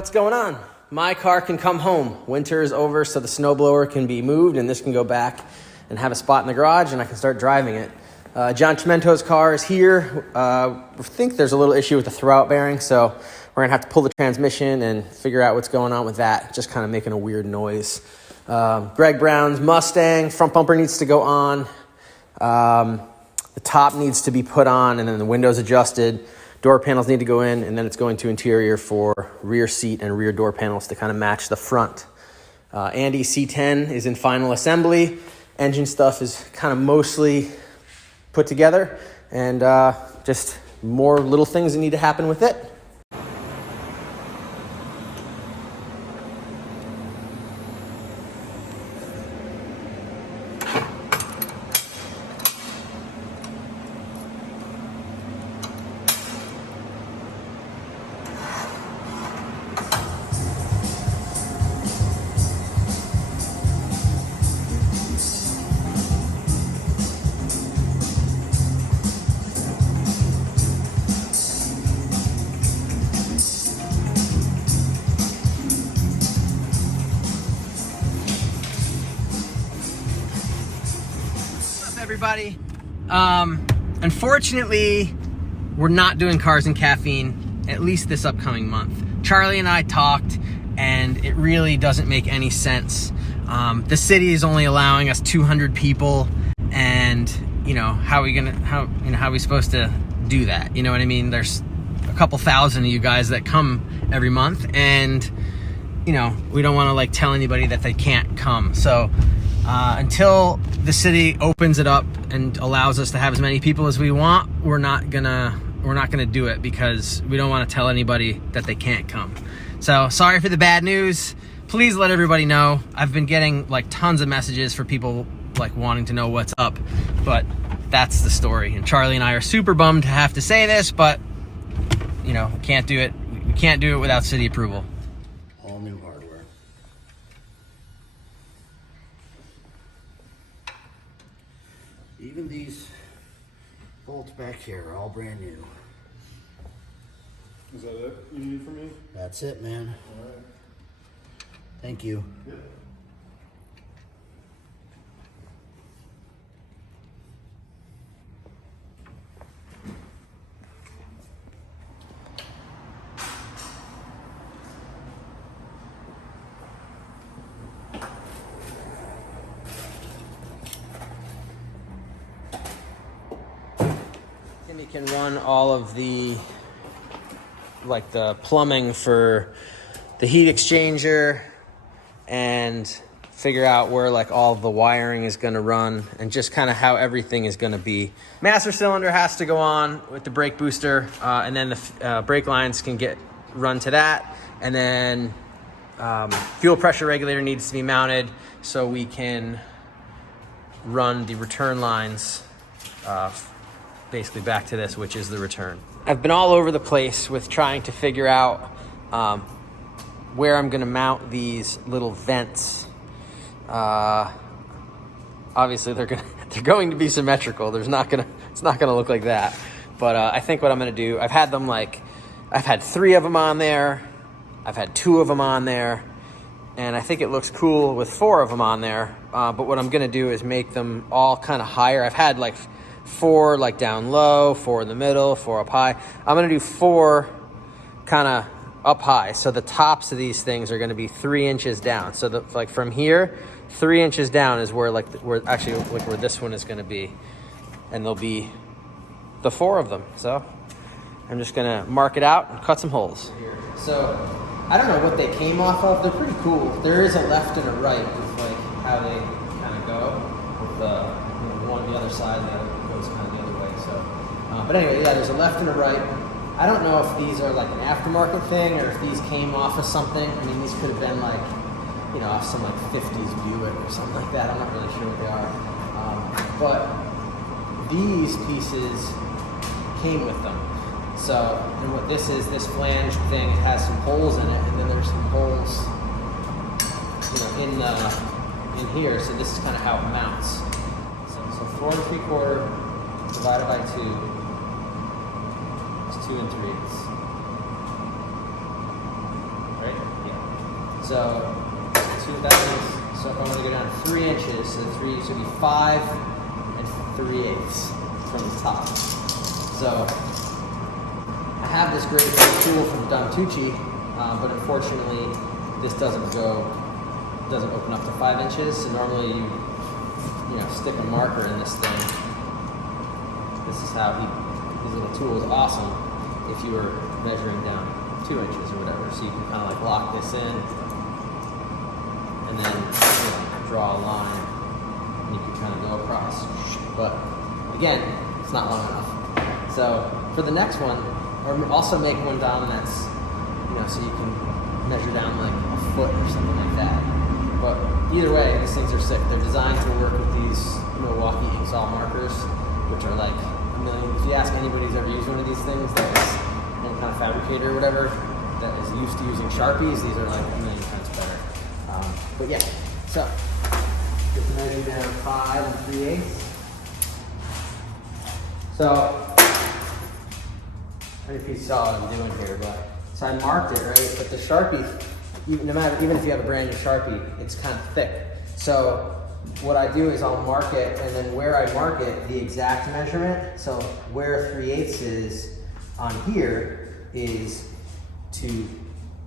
what's going on? My car can come home. Winter is over, so the snowblower can be moved, and this can go back and have a spot in the garage, and I can start driving it. John Chimento's car is here. I think there's a little issue with the throwout bearing, so we're gonna have to pull the transmission and figure out what's going on with that. Just kind of making a weird noise. Greg Brown's Mustang, front bumper needs to go on. The top needs to be put on, and then the windows adjusted. Door panels need to go in, and then it's going to interior for rear seat and rear door panels to kind of match the front. Andy C10 is in final assembly. Engine stuff is kind of mostly put together, and just more little things that need to happen with it. Everybody, unfortunately, we're not doing Cars and Caffeine, at least this upcoming month. Charlie and I talked, and it really doesn't make any sense. The city is only allowing us 200 people, and how are we supposed to do that? You know what I mean? There's a couple thousand of you guys that come every month, and we don't want to tell anybody that they can't come. So until the city opens it up and allows us to have as many people as we want, we're not gonna do it, because we don't want to tell anybody that they can't come. So sorry for the bad news. Please let everybody know. I've been getting tons of messages for people wanting to know what's up, but that's the story. And Charlie and I are super bummed to have to say this, but can't do it. We can't do it without city approval. All new hardware. Even these bolts back here are all brand new. Is that it you need from me? That's it, man. All right. Thank you. Yeah. Timmy can run all of the plumbing for the heat exchanger and figure out where all of the wiring is going to run, and just kind of how everything is going to be. Master cylinder has to go on with the brake booster, and then the brake lines can get run to that, and then fuel pressure regulator needs to be mounted so we can run the return lines basically back to this, which is the return. I've been all over the place with trying to figure out where I'm gonna mount these little vents. Obviously they're going to be symmetrical. It's not gonna look like that. But I think what I'm gonna do, I've had 3 of them on there. I've had 2 of them on there, and I think it looks cool with 4 of them on there. But what I'm gonna do is make them all kind of higher. I've had 4 down low, 4 in the middle, 4 up high. I'm gonna do 4 kind of up high. So the tops of these things are gonna be 3 inches down. So from here, 3 inches down is where where this one is gonna be. And there'll be the 4 of them. So I'm just gonna mark it out and cut some holes. So I don't know what they came off of. They're pretty cool. There is a left and a right with how they kind of go with one on the other side, the other goes kind of the other way. So, but anyway, yeah, there's a left and a right. I don't know if these are an aftermarket thing or if these came off of something. I mean, these could have been off some 50s Buick or something like that. I'm not really sure what they are. But these pieces came with them. So, and what this is, this flange thing has some holes in it, and then there's some holes, in here. So this is kind of how it mounts. So 4 3/4 divided by 2 is 2 3/8. Right? So so if I want to go down 3 inches, so 3 should be 5 3/8 from the top. So I have this great tool from Don Tucci, but unfortunately this doesn't open up to 5 inches. So normally you stick a marker in this thing. This is how his little tool is awesome if you were measuring down 2 inches or whatever. So you can kind of like lock this in and then draw a line and you can kind of go across. But again, it's not long enough. So for the next one, or also make one down that's, so you can measure down like a foot or something like that. But either way, these things are sick. They're designed to work with these Milwaukee ink salt markers, which are like a million. If you ask anybody who's ever used one of these things, that is any kind of fabricator or whatever, that is used to using Sharpies, these are like a million times better. But yeah, so get the measure down 5 3/8. So I don't know if you saw what I'm doing here, but so I marked it, right? But the Sharpie, even if you have a brand new Sharpie, it's kind of thick. So what I do is I'll mark it, and then where I mark it, the exact measurement. So where 3/8 is on here is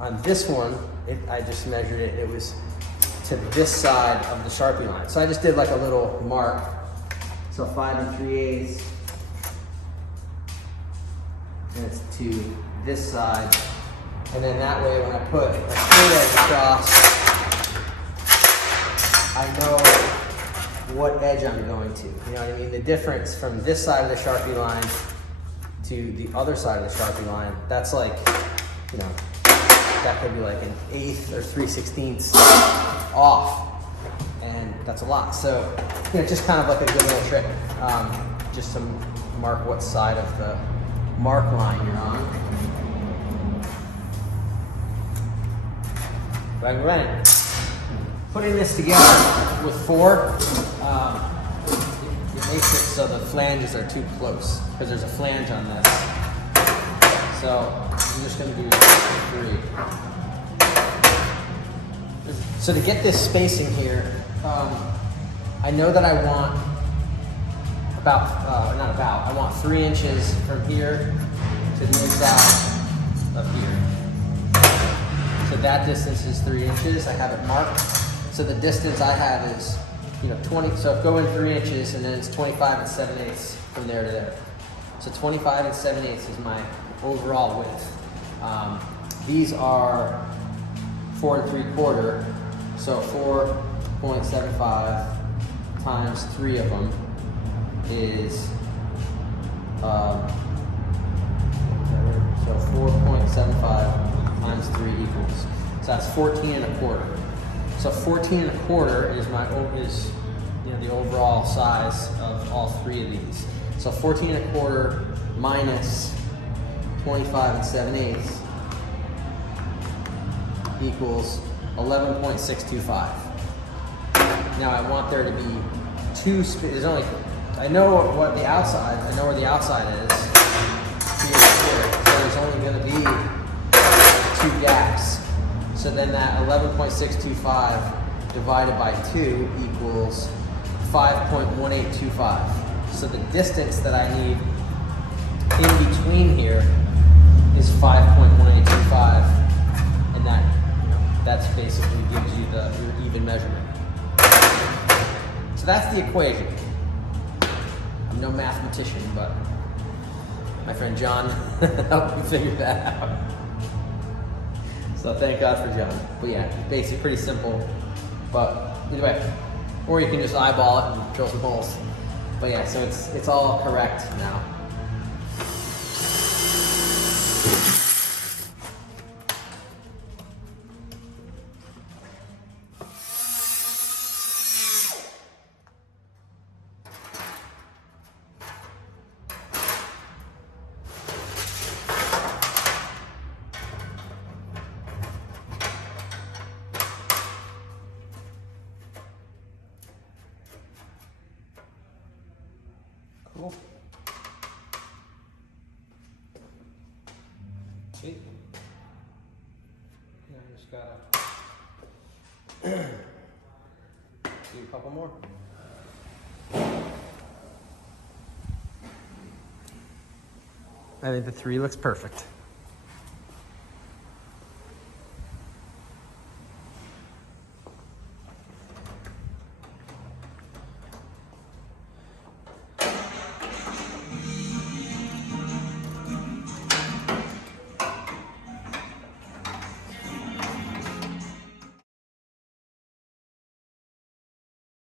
on this one, I just measured it, it was to this side of the Sharpie line. So I just did like a little mark. So 5 3/8, and it's to this side. And then that way when I put a straight edge across, I know what edge I'm going to. You know what I mean? The difference from this side of the Sharpie line to the other side of the Sharpie line, that's like, that could be like an 1/8 or 3/16 off. And that's a lot. So, just kind of like a good little trick, just to mark what side of the mark line you're on. But again, putting this together with 4, it makes it so the flanges are too close, because there's a flange on this. So I'm just going to do 3. So to get this spacing here, I know that I want I want 3 inches from here to the inside of here. So that distance is 3 inches. I have it marked. So the distance I have is, 20. So go in 3 inches, and then it's 25 7/8 from there to there. So 25 7/8 is my overall width. These are 4 3/4. So 4.75 times 3 of them is so 4.75 times 3 equals. So that's 14 1/4. So 14 1/4 is the overall size of all 3 of these. So 14 1/4 minus 25 7/8 equals 11.625. Now I want there to be 2 I know where the outside is. Here. So there's only going to be 2 gaps. So then that 11.625 divided by 2 equals 5.1825. So the distance that I need in between here is 5.1825, and that's basically gives you your even measurement. So that's the equation. I'm no mathematician, but my friend John helped me figure that out. So thank God for John. But yeah, basically pretty simple. But anyway, or you can just eyeball it and drill some holes. But yeah, so it's all correct now. Cool. See? I just gotta Do a couple more. I think the 3 looks perfect.